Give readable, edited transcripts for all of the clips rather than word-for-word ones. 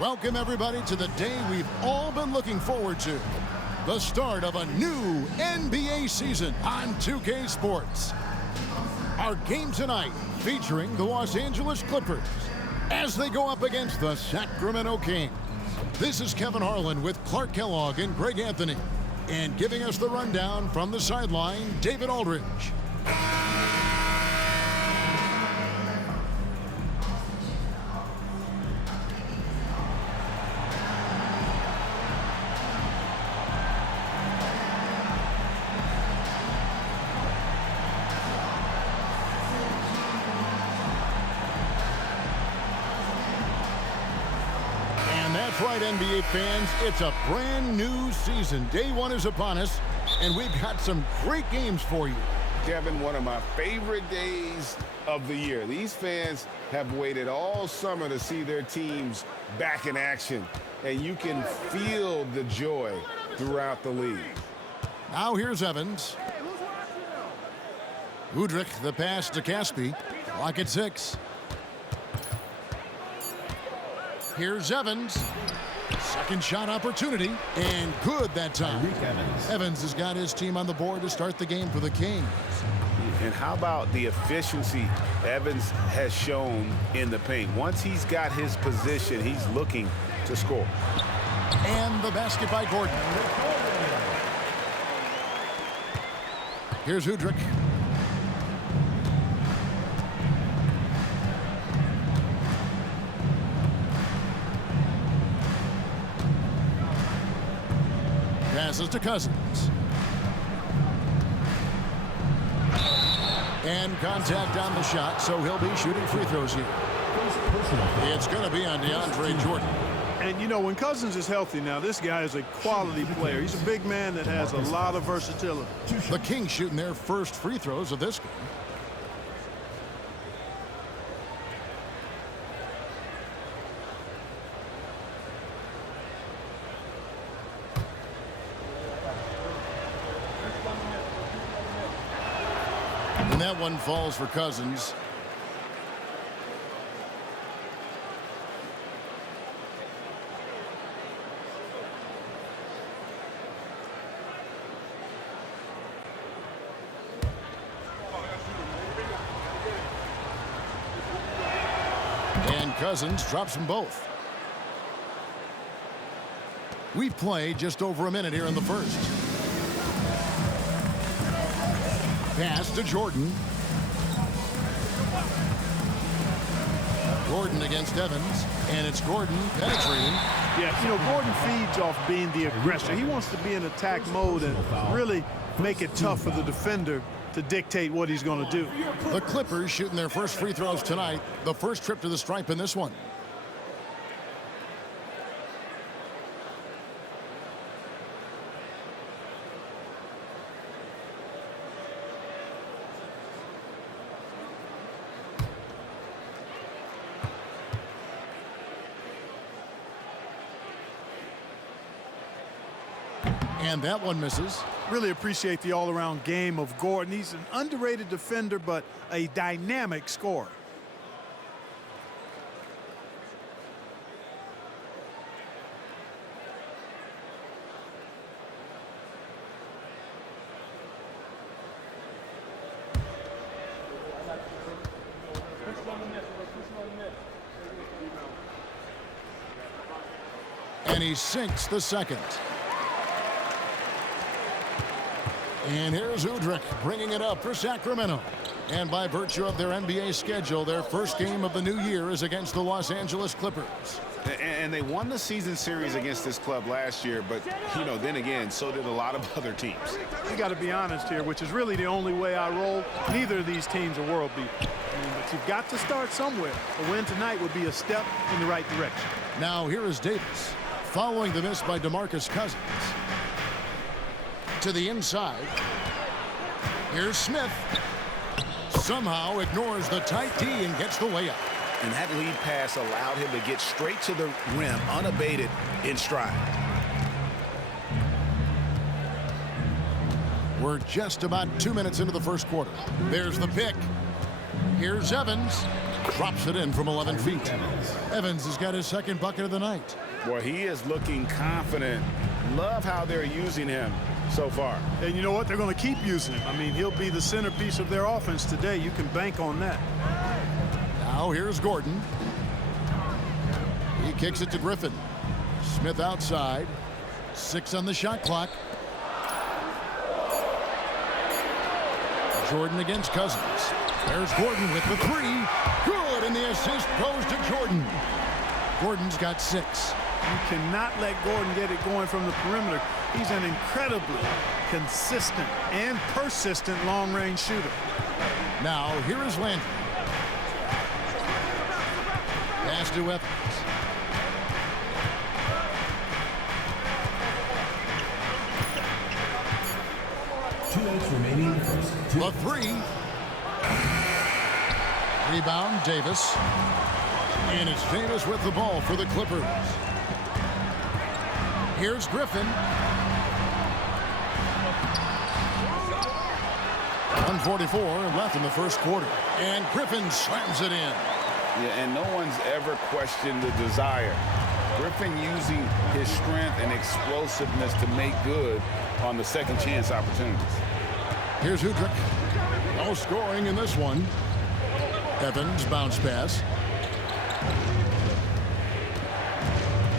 Welcome, everybody, to the day we've all been looking forward to. The start of a new NBA season on 2K Sports. Our game tonight featuring the Los Angeles Clippers as they go up against the Sacramento Kings. This is Kevin Harlan with Clark Kellogg and Greg Anthony. And giving us the rundown from the sideline, David Aldridge. That's right, NBA fans. It's a brand new season. Day one is upon us, and we've got some great games for you. Kevin, one of my favorite days of the year. These fans have waited all summer to see their teams back in action, and you can feel the joy throughout the league. Now here's Evans. Udrich, the pass to Caspi. Clock at 6. Here's Evans. Second shot opportunity, and good that time. Evans has got his team on the board to start the game for the Kings. And how about the efficiency Evans has shown in the paint? Once he's got his position, he's looking to score. And the basket by Gordon. Here's Udrich. Passes to Cousins. And contact on the shot, so he'll be shooting free throws here. It's going to be on DeAndre Jordan. And, you know, when Cousins is healthy now, this guy is a quality player. He's a big man that has a lot of versatility. The Kings shooting their first free throws of this game. And that one falls for Cousins. And Cousins drops them both. We've played just over a minute here in the first. Pass to Jordan. Gordon against Evans, and it's Gordon penetrating. Yeah, you know, Gordon feeds off being the aggressor. He wants to be in attack mode and really make it tough for the defender to dictate what he's going to do. The Clippers shooting their first free throws tonight. The first trip to the stripe in this one. And that one misses. Really appreciate the all-around game of Gordon. He's an underrated defender, but a dynamic scorer. And he sinks the second. And here's Udrich bringing it up for Sacramento. And by virtue of their NBA schedule, their first game of the new year is against the Los Angeles Clippers. And they won the season series against this club last year, but, you know, then again, so did a lot of other teams. You got to be honest here, which is really the only way I roll. Neither of these teams are world beaters. But you've got to start somewhere. A win tonight would be a step in the right direction. Now here is Davis, following the miss by DeMarcus Cousins. To the inside. Here's Smith. Somehow ignores the tight D and gets the layup. And that lead pass allowed him to get straight to the rim, unabated in stride. We're just about 2 minutes into the first quarter. There's the pick. Here's Evans. Drops it in from 11 feet. Evans has got his second bucket of the night. Boy, he is looking confident. Love how they're using him so far. And you know what? They're going to keep using him. I mean, he'll be the centerpiece of their offense today. You can bank on that. Now here's Gordon. He kicks it to Griffin. Smith outside. 6 on the shot clock. Jordan against Cousins. There's Gordon with the 3. Good, and the assist goes to Jordan. Gordon's got 6. You cannot let Gordon get it going from the perimeter. He's an incredibly consistent and persistent long-range shooter. Now, here is Landry. Pass to Evans. Remaining first. The 3. Rebound, Davis. And it's Davis with the ball for the Clippers. Here's Griffin. 1:44 left in the first quarter. And Griffin slams it in. Yeah, and no one's ever questioned the desire. Griffin using his strength and explosiveness to make good on the second chance opportunities. Here's Udrich. No scoring in this one. Evans bounce pass.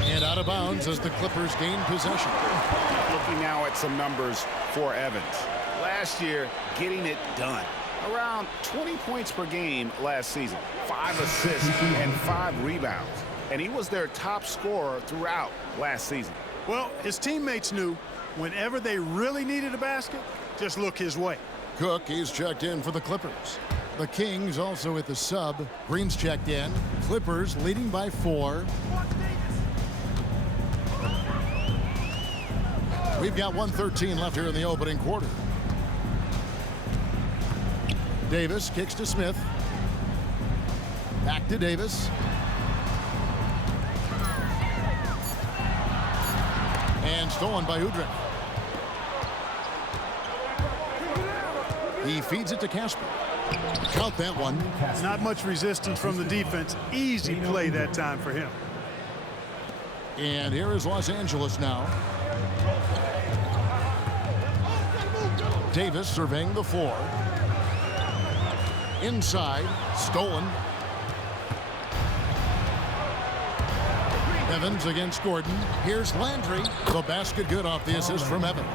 And out of bounds as the Clippers gain possession. Looking now at some numbers for Evans. Last year, getting it done. Around 20 points per game last season. 5 assists and 5 rebounds. And he was their top scorer throughout last season. Well, his teammates knew whenever they really needed a basket, just look his way. Cook, he's checked in for the Clippers. The Kings also at the sub. Green's checked in. Clippers leading by 4. We've got 1:13 left here in the opening quarter. Davis kicks to Smith. Back to Davis. And stolen by Udrich. He feeds it to Casper. Count that one. Not much resistance from the defense. Easy play that time for him. And here is Los Angeles now. Davis surveying the floor. Inside, stolen. Evans against Gordon. Here's Landry. The basket good off the assist from Evans.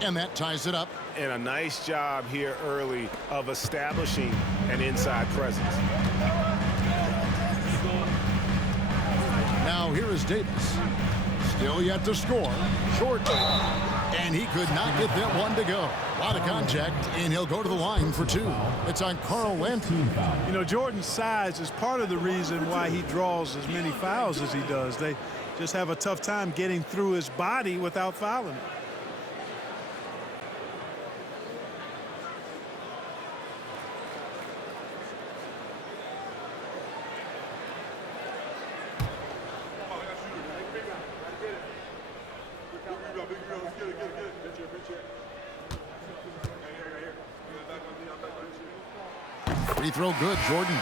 And that ties it up. And a nice job here early of establishing an inside presence. Now here is Davis. Still yet to score. Short. And he could not get that one to go. A lot of contact, and he'll go to the line for 2. It's on Carl Landry. You know, Jordan's size is part of the reason why he draws as many fouls as he does. They just have a tough time getting through his body without fouling him. Free throw good, Jordan.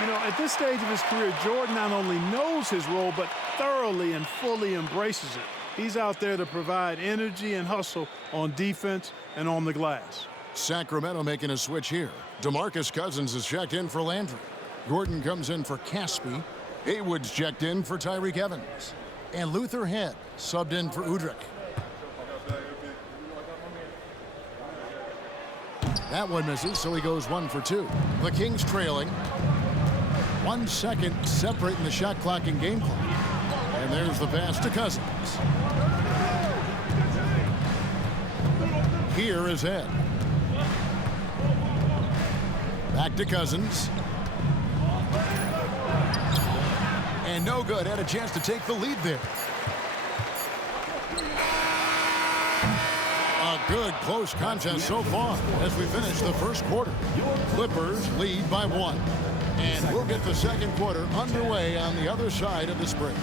You know, at this stage of his career, Jordan not only knows his role, but thoroughly and fully embraces it. He's out there to provide energy and hustle on defense and on the glass. Sacramento making a switch here. DeMarcus Cousins is checked in for Landry. Gordon comes in for Caspi. Haywood's checked in for Tyreek Evans. And Luther Head subbed in for Udrich. That one misses, so he goes 1 for 2. The Kings trailing. 1 second separating the shot clock and game clock. And there's the pass to Cousins. Here is Ed. Back to Cousins. And no good. Had a chance to take the lead there. A good close contest so far as we finish the first quarter. Clippers lead by 1. And we'll get the second quarter underway on the other side of this break.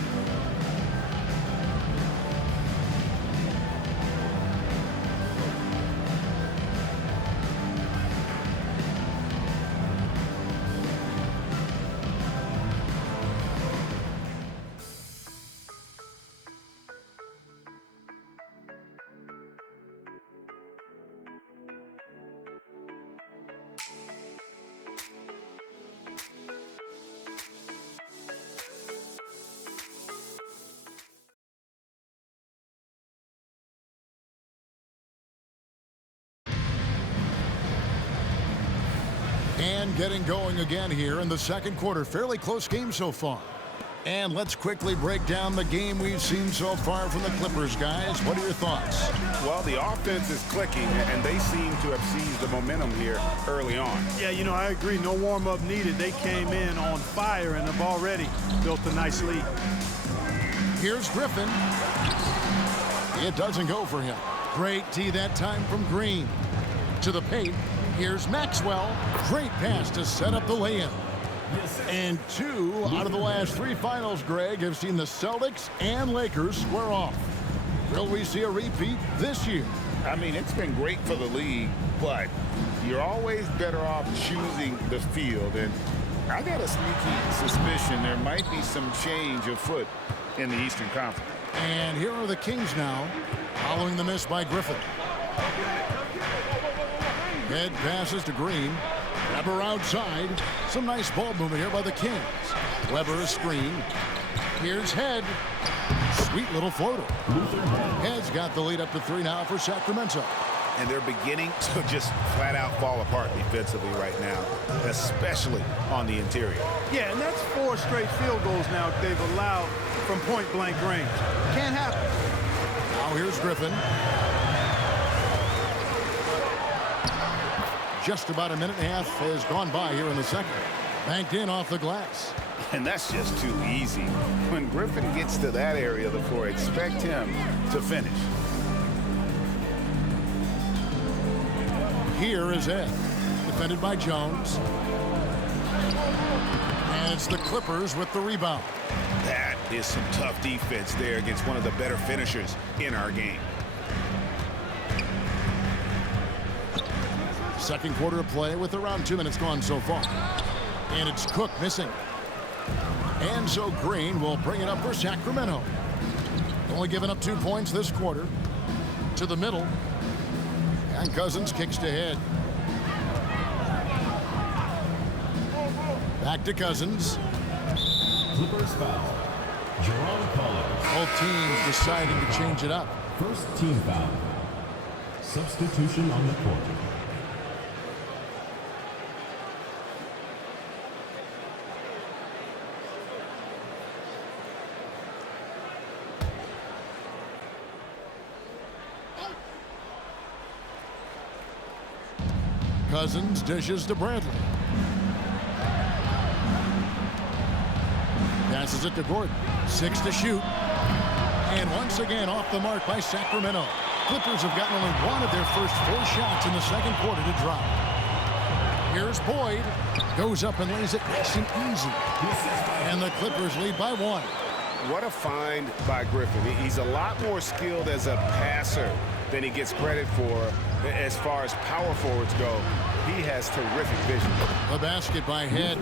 And getting going again here in the second quarter. Fairly close game so far. And let's quickly break down the game we've seen so far from the Clippers, guys. What are your thoughts? Well, the offense is clicking, and they seem to have seized the momentum here early on. Yeah, you know, I agree. No warm-up needed. They came in on fire and have already built a nice lead. Here's Griffin. It doesn't go for him. Great tee that time from Green. To the paint. Here's Maxwell. Great pass to set up the lay-in. And 2 out of the last 3 finals, Greg, have seen the Celtics and Lakers square off. Will we see a repeat this year? I mean, it's been great for the league, but you're always better off choosing the field. And I got a sneaky suspicion there might be some change afoot in the Eastern Conference. And here are the Kings now, following the miss by Griffin. Head passes to Green. Weber outside. Some nice ball movement here by the Kings. Weber a screen. Here's Head. Sweet little floater. Head's got the lead up to 3 now for Sacramento. And they're beginning to just flat out fall apart defensively right now, especially on the interior. Yeah, and that's 4 straight field goals now they've allowed from point-blank range. Can't happen. Now here's Griffin. Just about a minute and a half has gone by here in the second. Banked in off the glass. And that's just too easy. When Griffin gets to that area of the floor, expect him to finish. Here is Ed. Defended by Jones. And it's the Clippers with the rebound. That is some tough defense there against one of the better finishers in our game. Second quarter of play with around 2 minutes gone so far. And it's Cook missing. And so Green will bring it up for Sacramento. Only giving up 2 points this quarter. To the middle. And Cousins kicks to Head. Back to Cousins. Clippers foul. Jerome Collins. Both teams deciding to change it up. First team foul. Substitution on the court. Cousins dishes to Bradley. Passes it to Gordon. 6 to shoot. And once again off the mark by Sacramento. Clippers have gotten only 1 of their first 4 shots in the second quarter to drop. Here's Boyd. Goes up and lays it nice and easy. And the Clippers lead by 1. What a find by Griffin. He's a lot more skilled as a passer than he gets credit for as far as power forwards go. He has terrific vision. The basket by Head.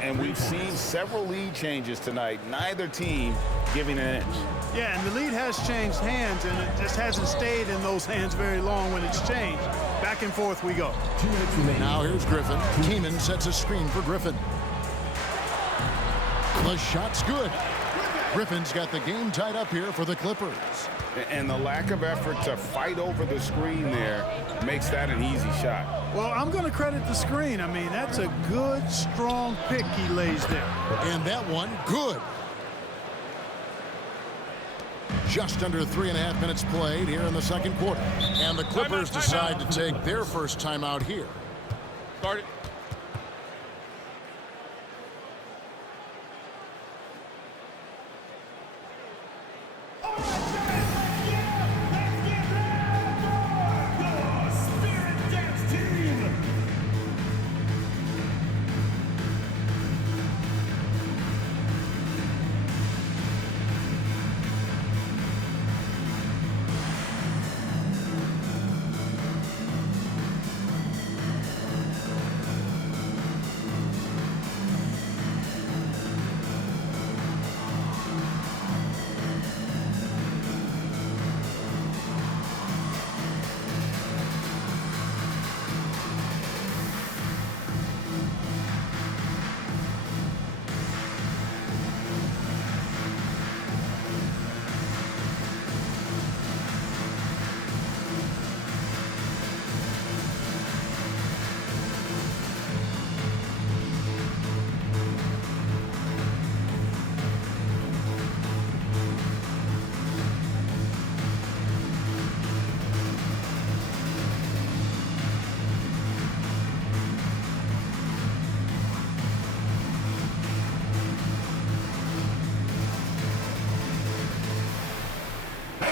And we've seen several lead changes tonight. Neither team giving an inch. Yeah, and the lead has changed hands, and it just hasn't stayed in those hands very long when it's changed. Back and forth we go. 2 minutes remaining. Now here's Griffin. Keenan sets a screen for Griffin. The shot's good. Griffin's got the game tied up here for the Clippers. And the lack of effort to fight over the screen there makes that an easy shot. Well, I'm going to credit the screen. I mean, that's a good, strong pick he lays there. And that one, good. Just under 3.5 minutes played here in the second quarter. And the Clippers decide to take their first timeout here. Start it.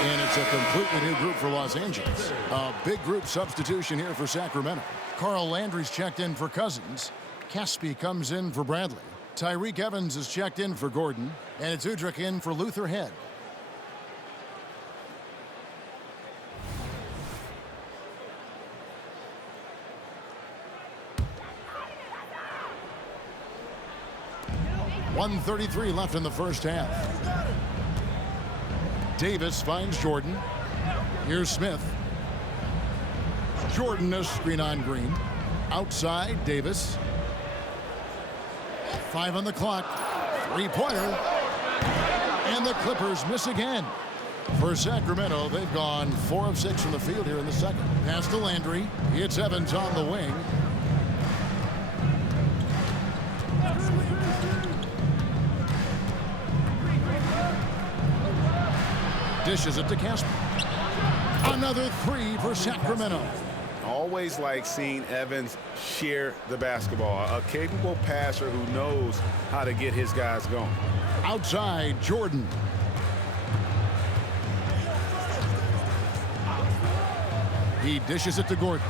And it's a completely new group for Los Angeles. A big group substitution here for Sacramento. Carl Landry's checked in for Cousins. Caspi comes in for Bradley. Tyreek Evans is checked in for Gordon. And it's Udrich in for Luther Head. .133 left in the first half. Davis finds Jordan. Here's Smith. Jordan, a screen on Green. Outside, Davis. 5 on the clock. Three-pointer. And the Clippers miss again. For Sacramento, they've gone 4 of 6 from the field here in the second. Pass to Landry. It's Evans on the wing. Dishes it to Casper. Another 3 for Sacramento. Always like seeing Evans share the basketball. A capable passer who knows how to get his guys going. Outside, Jordan. He dishes it to Gordon.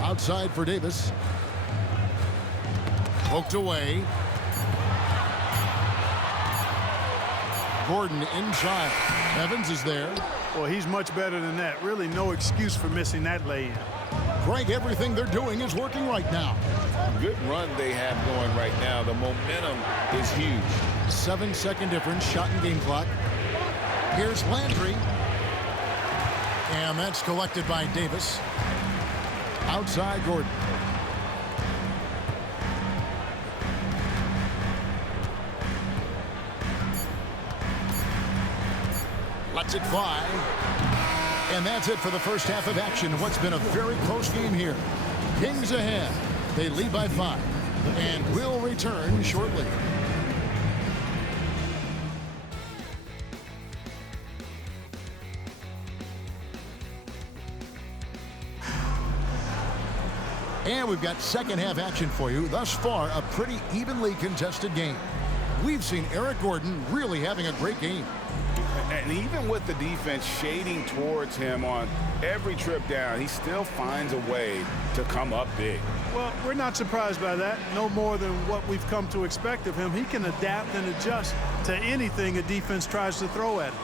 Outside for Davis. Poked away. Gordon inside. Evans is there. Well, he's much better than that. Really no excuse for missing that lay-in. Greg, everything they're doing is working right now. Good run they have going right now. The momentum is huge. 7-second difference, shot and game clock. Here's Landry. And that's collected by Davis. Outside, Gordon. Lets it fly. And that's it for the first half of action. What's been a very close game here. Kings ahead. They lead by 5. And will return shortly. And we've got second half action for you. Thus far, a pretty evenly contested game. We've seen Eric Gordon really having a great game. And even with the defense shading towards him on every trip down, he still finds a way to come up big. Well, we're not surprised by that. No more than what we've come to expect of him. He can adapt and adjust to anything a defense tries to throw at him.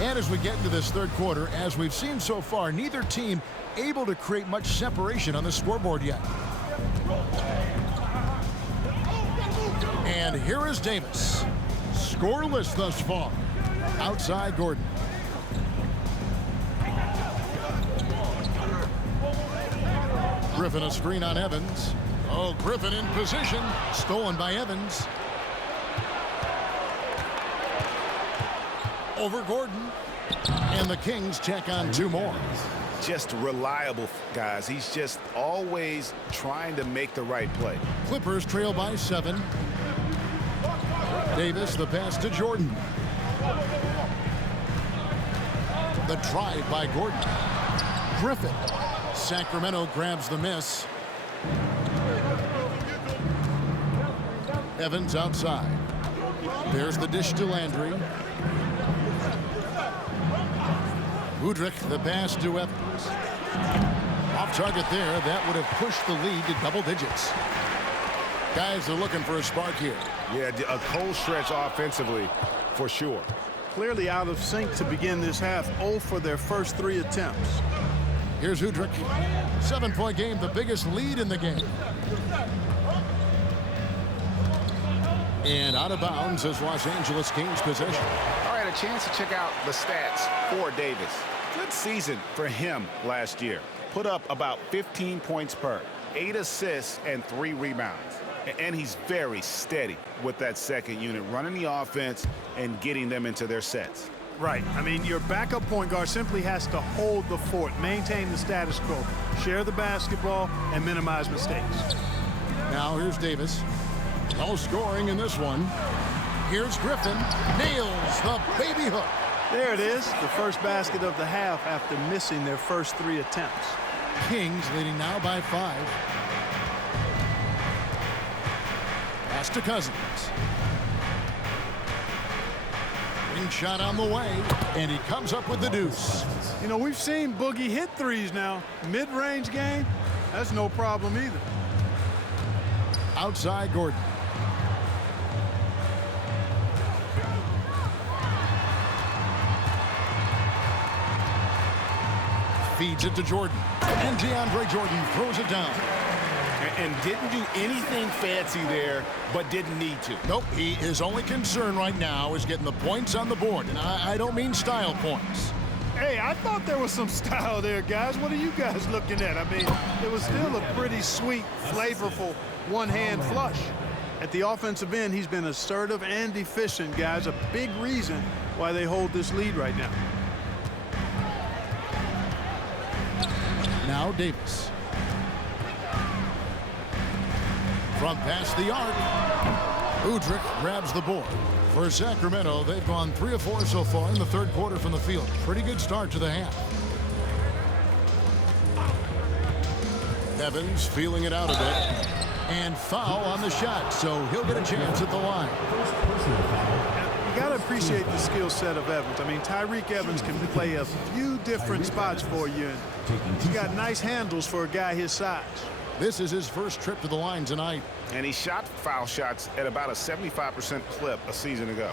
And as we get into this third quarter, as we've seen so far, neither team able to create much separation on the scoreboard yet. And here is Davis. Scoreless thus far. Outside, Gordon. Griffin a screen on Evans. Oh, Griffin in position. Stolen by Evans. Over Gordon. And the Kings check on 2 more. Just reliable, guys. He's just always trying to make the right play. Clippers trail by 7. Davis, the pass to Jordan. The drive by Gordon. Griffin. Sacramento grabs the miss. Evans outside. There's the dish to Landry. Udrich, the pass to Evans. Off target there. That would have pushed the lead to double digits. Guys are looking for a spark here. Yeah, a cold stretch offensively for sure. Clearly out of sync to begin this half. 0 for their first 3 attempts. Here's Udrich. 7-point game, the biggest lead in the game. And out of bounds is Los Angeles Kings possession. All right, a chance to check out the stats for Davis. Good season for him last year. Put up about 15 points per, 8 assists, and 3 rebounds. And he's very steady with that second unit, running the offense and getting them into their sets. Right. I mean, your backup point guard simply has to hold the fort, maintain the status quo, share the basketball, and minimize mistakes. Now here's Davis. No scoring in this one. Here's Griffin. Nails the baby hook. There it is, the first basket of the half after missing their first 3 attempts. Kings leading now by 5. Pass to Cousins. Ring shot on the way, and he comes up with the deuce. You know, we've seen Boogie hit threes now. Mid-range game, that's no problem either. Outside Gordon. Feeds it to Jordan. And DeAndre Jordan throws it down. And didn't do anything fancy there, but didn't need to. Nope, his only concern right now is getting the points on the board. And I don't mean style points. Hey, I thought there was some style there, guys. What are you guys looking at? I mean, it was still a pretty sweet, flavorful one-hand flush. At the offensive end, he's been assertive and efficient, guys. A big reason why they hold this lead right now. Now Davis. From past the arc, Udrih grabs the board. For Sacramento, they've gone 3 of 4 so far in the third quarter from the field. Pretty good start to the half. Evans feeling it out a bit. And foul on the shot, so he'll get a chance at the line. You got to appreciate the skill set of Evans. I mean, Tyreek Evans can play a few different spots for you. And he's got nice handles for a guy his size. This is his first trip to the line tonight. And he shot foul shots at about a 75% clip a season ago.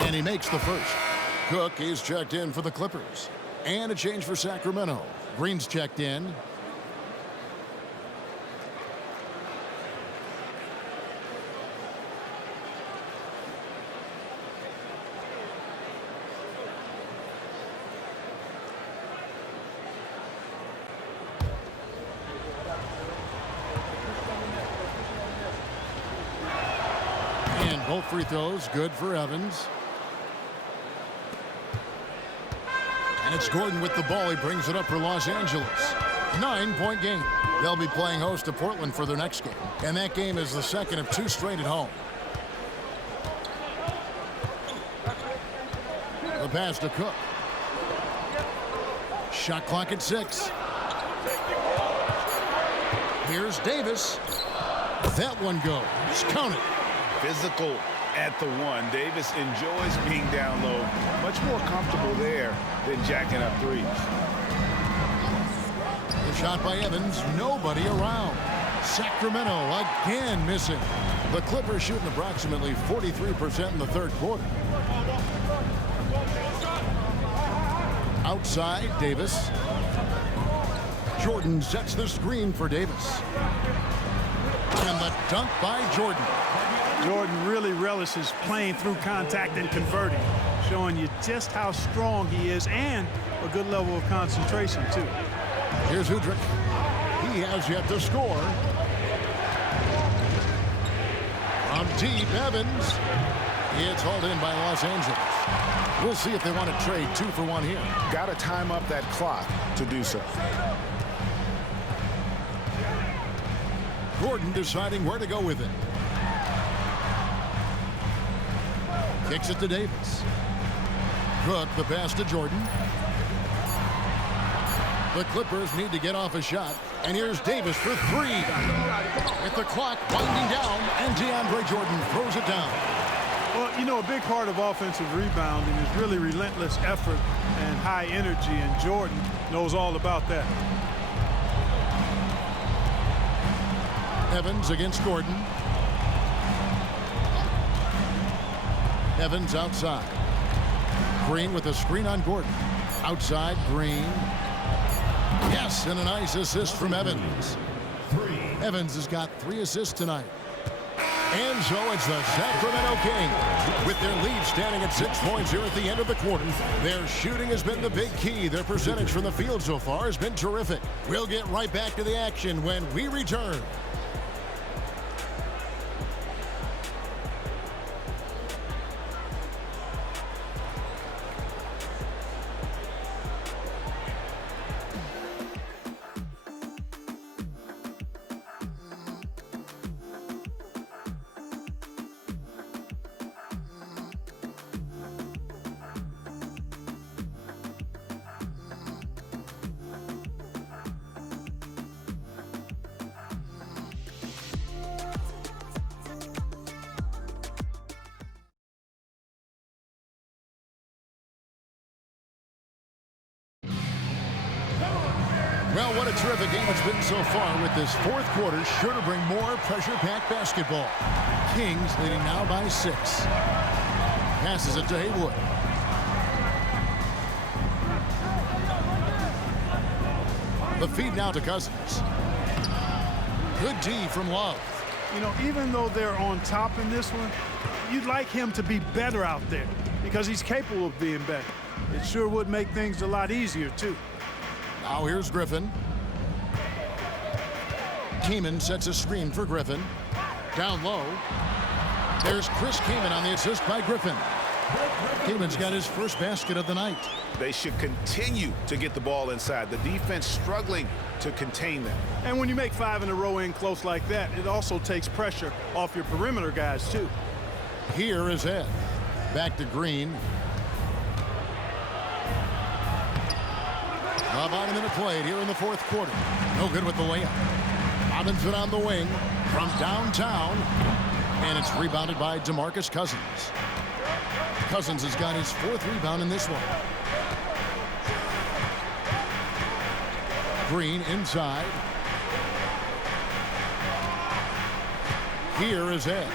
And he makes the first. Cook is checked in for the Clippers. And a change for Sacramento. Green's checked in. And both free throws good for Evans. And it's Gordon with the ball. He brings it up for Los Angeles. 9-point game. They'll be playing host to Portland for their next game. And that game is the second of 2 straight at home. The pass to Cook. Shot clock at 6. Here's Davis. That one goes. Count it. Physical at the one. Davis enjoys being down low. Much more comfortable there than jacking up threes. The shot by Evans. Nobody around. Sacramento again missing. The Clippers shooting approximately 43% in the third quarter. Outside, Davis. Jordan sets the screen for Davis. And the dunk by Jordan. Jordan really relishes playing through contact and converting, showing you just how strong he is and a good level of concentration, too. Here's Udrih. He has yet to score. From deep, Evans. It's hauled in by Los Angeles. We'll see if they want to trade 2 for 1 here. Got to time up that clock to do so. Gordon deciding where to go with it. Kicks it to Davis. Cook, the pass to Jordan. The Clippers need to get off a shot. And here's Davis for 3. With the clock winding down, and DeAndre Jordan throws it down. Well, you know, a big part of offensive rebounding is really relentless effort and high energy, and Jordan knows all about that. Evans against Gordon. Evans outside. Green with a screen on Gordon. Outside, Green. Yes, and a nice assist from Evans. Evans has got 3 assists tonight. And so it's the Sacramento Kings. With their lead standing at 6 points here at the end of the quarter. Their shooting has been the big key. Their percentage from the field so far has been terrific. We'll get right back to the action when we return. Well, what a terrific game it's been so far, with this fourth quarter sure to bring more pressure-packed basketball. Kings leading now by 6. Passes it to Haywood. The feed now to Cousins. Good D from Love. You know, even though they're on top in this one, you'd like him to be better out there because he's capable of being better. It sure would make things a lot easier, too. Now here's Griffin. Kaman sets a screen for Griffin. Down low. There's Chris Kaman on the assist by Griffin. Kaman's got his first basket of the night. They should continue to get the ball inside. The defense struggling to contain them. And when you make 5 in a row in close like that, it also takes pressure off your perimeter guys, too. Here is Ed. Back to Green. About a minute played here in the fourth quarter. No good with the layup. Robinson on the wing from downtown. And it's rebounded by DeMarcus Cousins. Cousins has got his 4th rebound in this one. Green inside. Here is Ed.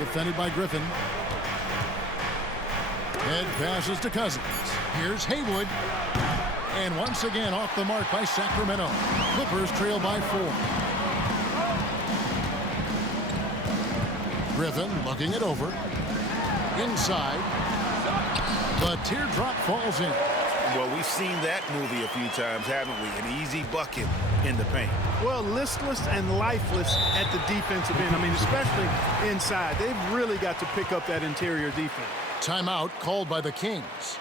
Defended by Griffin. Ed passes to Cousins. Here's Haywood. And once again off the mark by Sacramento. Clippers trail by 4. Griffin looking it over. Inside. The teardrop falls in. Well, we've seen that movie a few times, haven't we? An easy bucket in the paint. Well, listless and lifeless at the defensive end. I mean, especially inside. They've really got to pick up that interior defense. Timeout called by the Kings.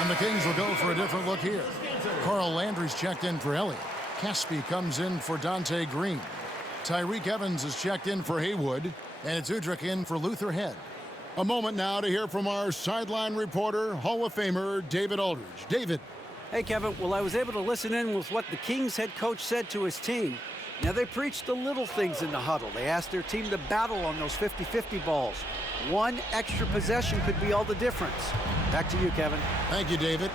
And the Kings will go for a different look here. Carl Landry's checked in for Elliott. Caspi comes in for Dante Green. Tyreek Evans is checked in for Haywood. And it's Udrich in for Luther Head. A moment now to hear from our sideline reporter, Hall of Famer David Aldridge. David. Hey, Kevin. Well, I was able to listen in with what the Kings head coach said to his team. Now, they preached the little things in the huddle. They asked their team to battle on those 50-50 balls. One extra possession could be all the difference. Back to you, Kevin. Thank you, David.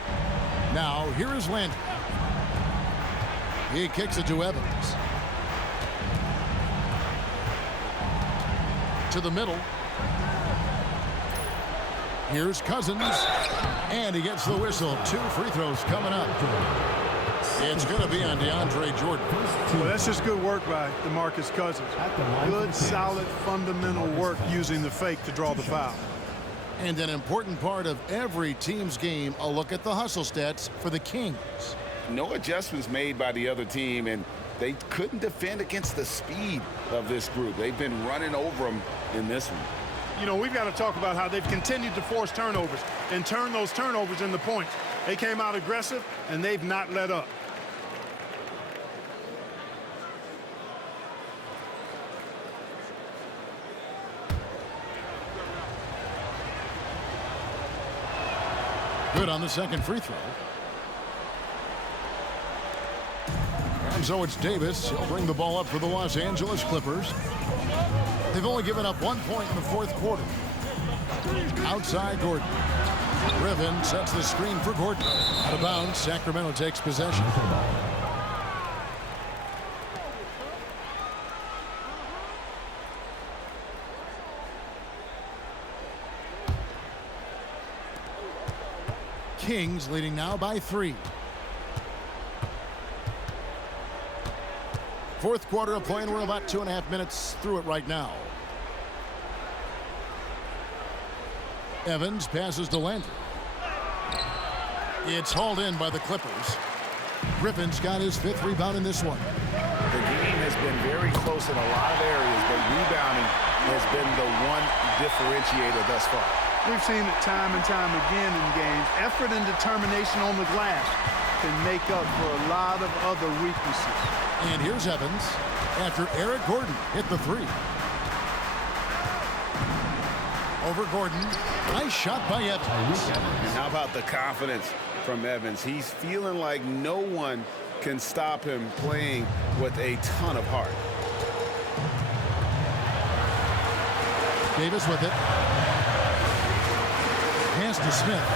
Now, here is Landry. He kicks it to Evans. To the middle. Here's Cousins. And he gets the whistle. 2 free throws coming up. It's going to be on DeAndre Jordan. Well, that's just good work by DeMarcus Cousins. Good, solid, fundamental work using the fake to draw the foul. And an important part of every team's game, a look at the hustle stats for the Kings. No adjustments made by the other team, and they couldn't defend against the speed of this group. They've been running over them in this one. You know, we've got to talk about how they've continued to force turnovers and turn those turnovers into points. They came out aggressive, and they've not let up. Good on the second free throw. And so it's Davis. He'll bring the ball up for the Los Angeles Clippers. They've only given up 1 point in the fourth quarter. Outside Gordon. Griffin sets the screen for Gordon. Out of bounds, Sacramento takes possession. Kings leading now by 3. Fourth quarter of play, and we're about 2.5 minutes through it right now. Evans passes to Landry. It's hauled in by the Clippers. Griffin's got his 5th rebound in this one. The game has been very close in a lot of areas, but rebounding has been the one differentiator thus far. We've seen it time and time again in games. Effort and determination on the glass can make up for a lot of other weaknesses. And here's Evans after Eric Gordon hit the 3. Over Gordon. Nice shot by Evans. And how about the confidence from Evans? He's feeling like no one can stop him playing with a ton of heart. Davis with it. Pass to Smith.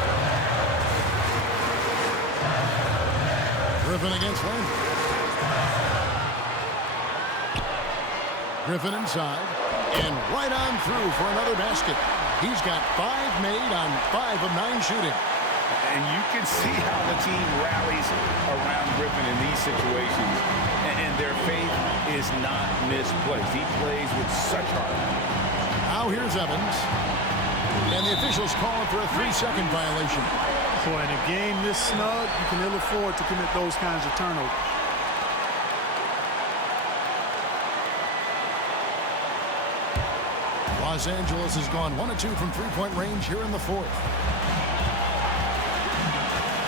Griffin against Landry. Griffin inside. And right on through for another basket. He's got 5 made on 5 of 9 shooting. And you can see how the team rallies around Griffin in these situations. And their faith is not misplaced. He plays with such heart. Now here's Evans. And the officials calling for a 3-second violation. Boy, in a game this snug, you can ill afford to commit those kinds of turnovers. Los Angeles has gone 1 of 2 from 3-point range here in the 4th.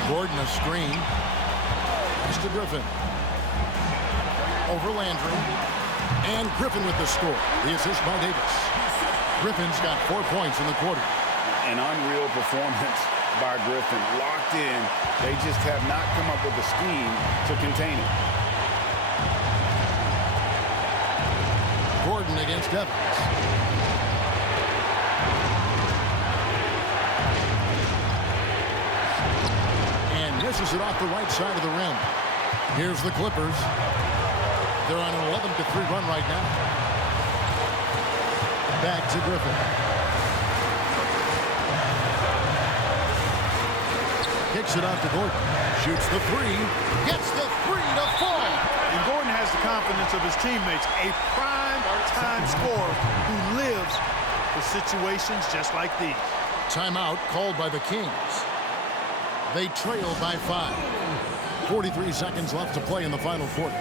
Gordon a screen. Pass to Griffin. Over Landry. And Griffin with the score. The assist by Davis. Griffin's got 4 points in the quarter. An unreal performance by Griffin. Locked in. They just have not come up with a scheme to contain it. Gordon against Evans. Misses it off the right side of the rim. Here's the Clippers. They're on an 11-3 run right now. Back to Griffin. Kicks it out to Gordon. Shoots the 3. Gets the 3 to fall. And Gordon has the confidence of his teammates. A prime-time scorer who lives for situations just like these. Timeout called by the Kings. They trail by 5. 43 seconds left to play in the final quarter.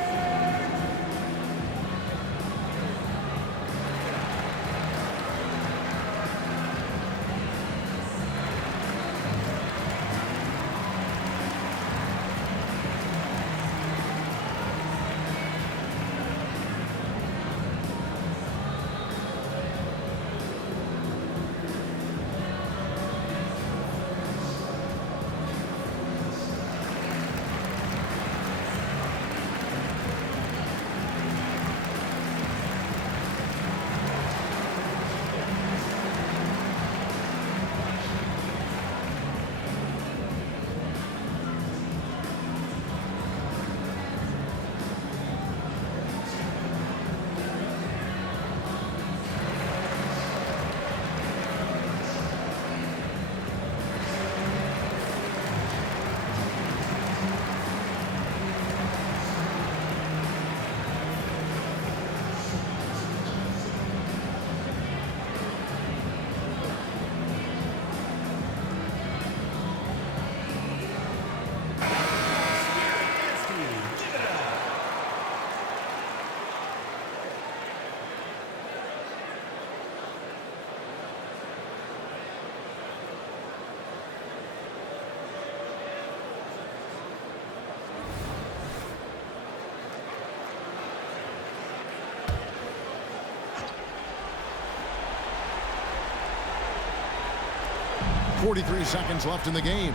.43 seconds left in the game.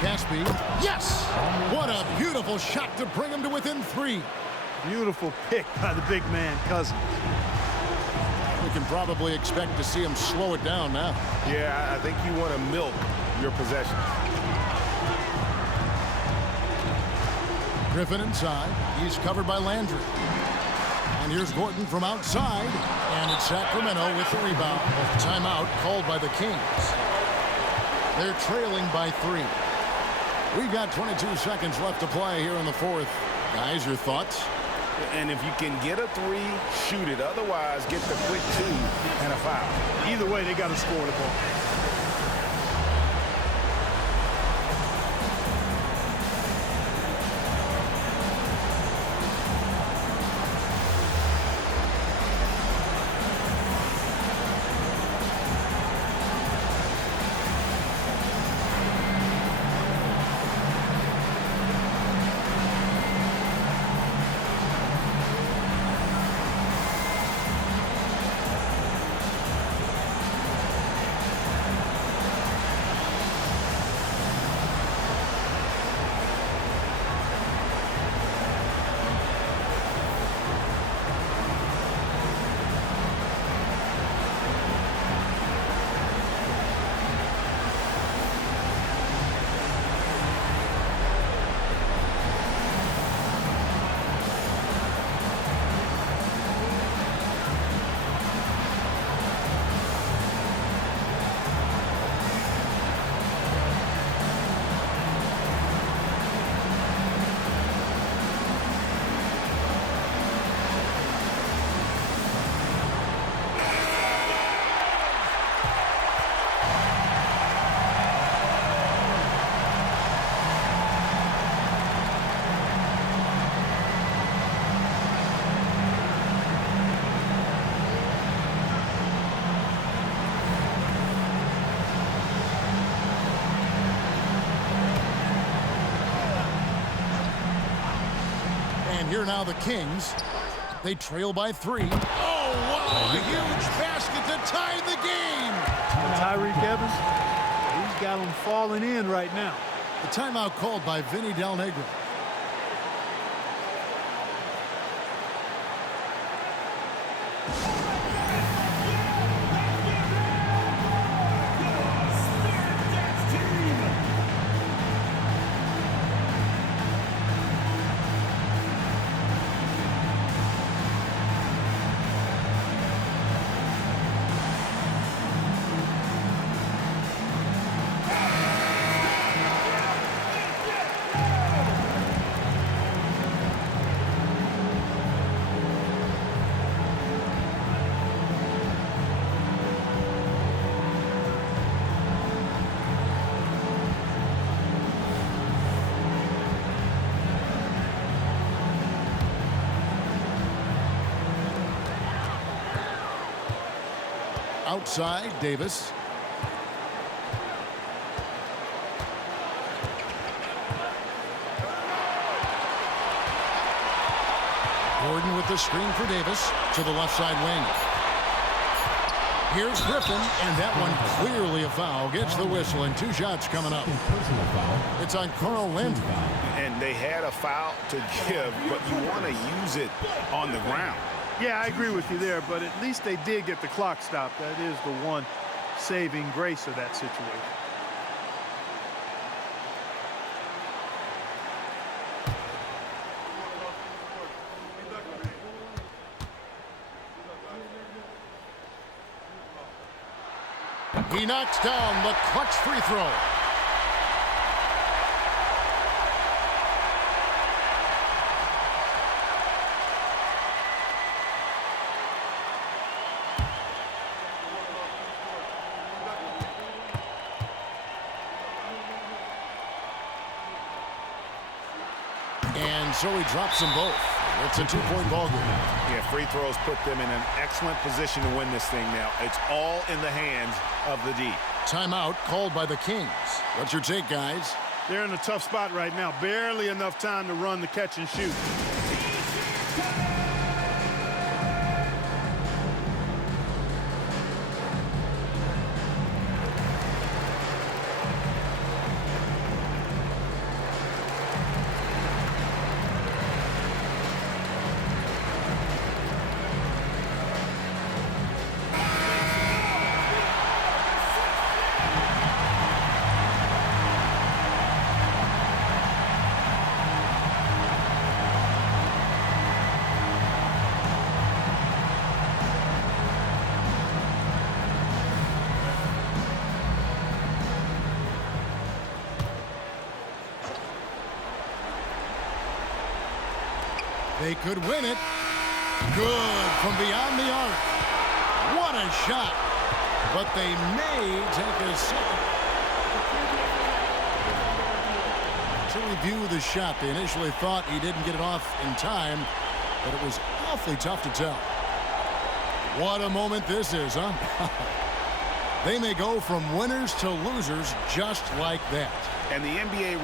Caspi, yes! What a beautiful shot to bring him to within 3. Beautiful pick by the big man, Cousins. We can probably expect to see him slow it down now. Yeah, I think you want to milk your possessions. Griffin inside. He's covered by Landry. And here's Gordon from outside. And it's Sacramento with the rebound. Timeout called by the Kings. They're trailing by 3. We've got 22 seconds left to play here in the fourth. Guys, your thoughts? And if you can get a 3, shoot it. Otherwise, get the quick 2 and a foul. Either way, they got to score the ball. Here now the Kings. They trail by 3. Oh, wow! A huge basket to tie the game. And Tyreek Evans, he's got them falling in right now. The timeout called by Vinny Del Negro. Outside, Davis. Gordon with the screen for Davis to the left side wing. Here's Griffin, and that one clearly a foul. Gets the whistle, and 2 shots coming up. It's on Carl Landry. And they had a foul to give, but you want to use it on the ground. Yeah, I agree with you there, but at least they did get the clock stopped. That is the one saving grace of that situation. He knocks down the clutch free throw. And so he drops them both. It's a 2-point ball game. Yeah, free throws put them in an excellent position to win this thing now. It's all in the hands of the D. Timeout called by the Kings. What's your take, guys? They're in a tough spot right now. Barely enough time to run the catch and shoot. They could win it. Good from beyond the arc. What a shot. But they may take a second. To review the shot, they initially thought he didn't get it off in time, but it was awfully tough to tell. What a moment this is, huh? They may go from winners to losers just like that. And the NBA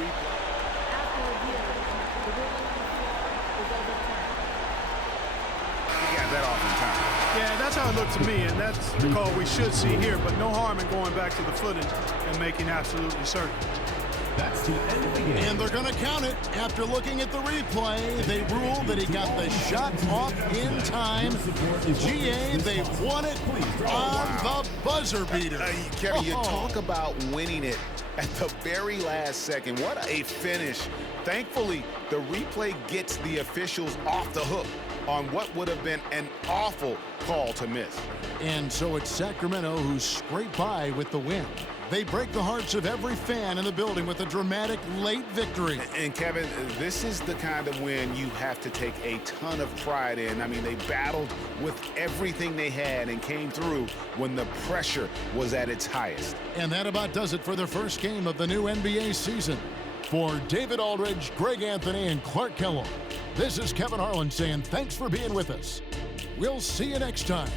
that off in time. Yeah, that's how it looked to me, and that's the call we should see here, but no harm in going back to the footing and making absolutely certain. That's the end of the game. And they're going to count it. After looking at the replay, they ruled that he got the shot off in time. GA, they won it on the buzzer beater. Kevin, you talk about winning it at the very last second. What a finish. Thankfully, the replay gets the officials off the hook on what would have been an awful call to miss. And so it's Sacramento who scraped by with the win. They break the hearts of every fan in the building with a dramatic late victory. And Kevin, this is the kind of win you have to take a ton of pride in. I mean, they battled with everything they had and came through when the pressure was at its highest. And that about does it for the first game of the new NBA season. For David Aldridge, Greg Anthony, and Clark Kellogg, this is Kevin Harlan saying thanks for being with us. We'll see you next time.